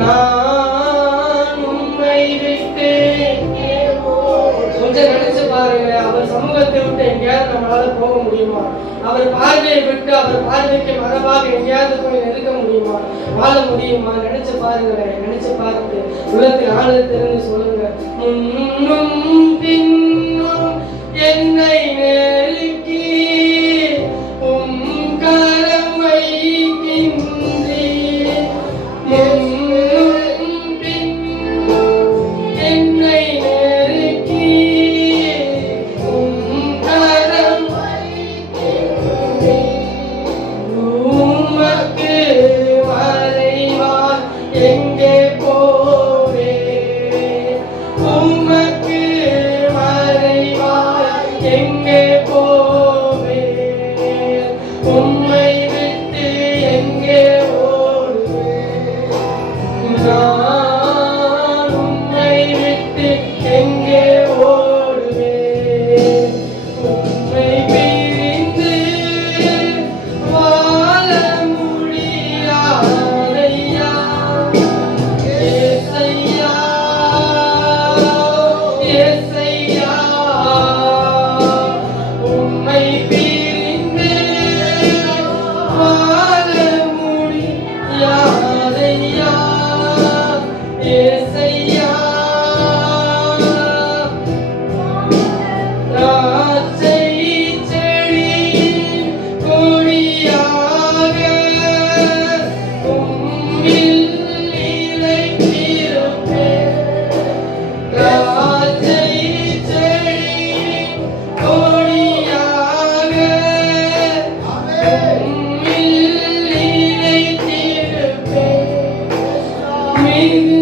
நான் உம்மை விட்டு கொஞ்சம் நினைச்சு பாருங்க. அவர் சமூகத்தை விட்டு எங்கேயாவது நம்மளால போக முடியுமா? அவர் பார்வையை விட்டு அவர் பார்வைக்கு மரபாக எங்கேயாவது போய் நெருக்க முடியுமா? வாழ முடியுமா? நினைச்சு பாருங்களேன். நினைச்சு பார்த்து உலகத்தில் ஆழத்திலிருந்து சொல்லுங்க. முன்னும் பின்னும் என்னை நெருக்கி உம் கரம் வைக்கின்றீர். முன்னும் பின்னும் என்னை நெருக்கி உம் கரம் வைக்கின்றீர். உமக்கு மறைவாய் எங்கே போவேன்? உமக்கு மறைவாய் எங்கே போவேன்? உம்மை விட்டு எங்கே ஓடுவேன்? நான் உம்மை விட்டு எங்கே ஓடுவேன்? உம்மை பிரிந்து வாழ முடியாதையா ஏசையா, ஏசையா. உம்மை பிரிந்து வாழ முடியாதையா ஏசையா. திராட்சை செடியின் கொடியாக உம்மில் நிலைத்திருப்பேன். திராட்சை செடியின் கொடியாக உம்மில் நிலைத்திருப்பேன். மிகுந்த